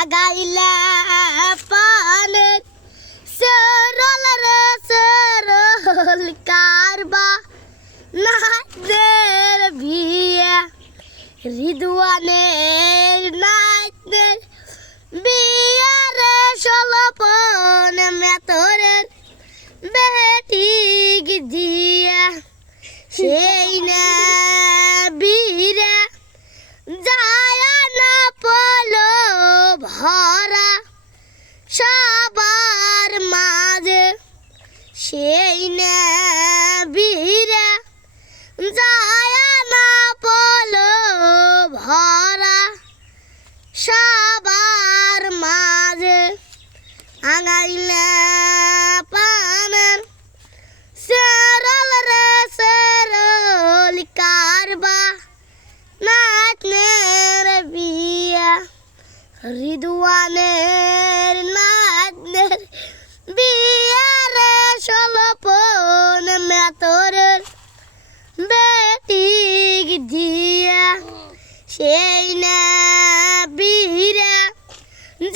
আগাইলা পানের সরল রে সরল কারবা নাচদের বিয়ে রিদওয়ানের নাচদের বিয়ে রে সলপন মেতরের বেটিক দিয়া সেই না বীরে যায় না পলো ভরা সবার মাঝে সেই না বীরে যায় না পলো ভরা সবার মাঝে আগাইলা পানের সরল রে সরল কারবা নাচনের বিয়া রিদওয়ানের নাচনের বিয়া রে সলপন মেতরের বেটিক দিয়া সেই না বীরে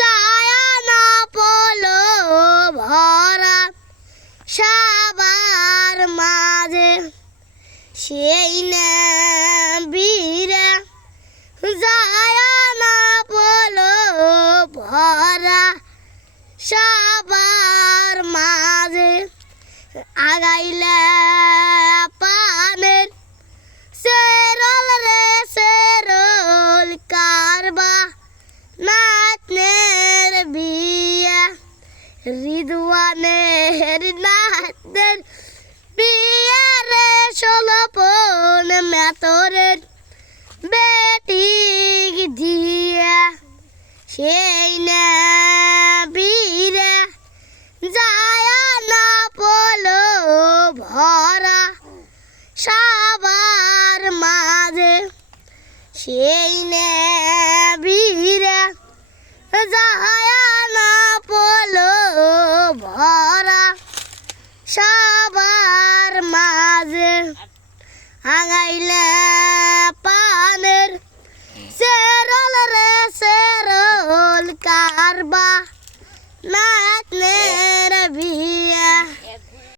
যায় না পলো ভরা সবার মাঝে সেই না বীরে যায় না পলো ভরা সবার মাঝে আগাইলা পানের সরল রে সরল কারবা নাচনের বিয়া রিদওয়ানের নাচনের বিয়া রে সলপন মেতরের বেটিক দিয়া সেই না বীরে যায় না পলো ভরা সবার মাঝে সেই না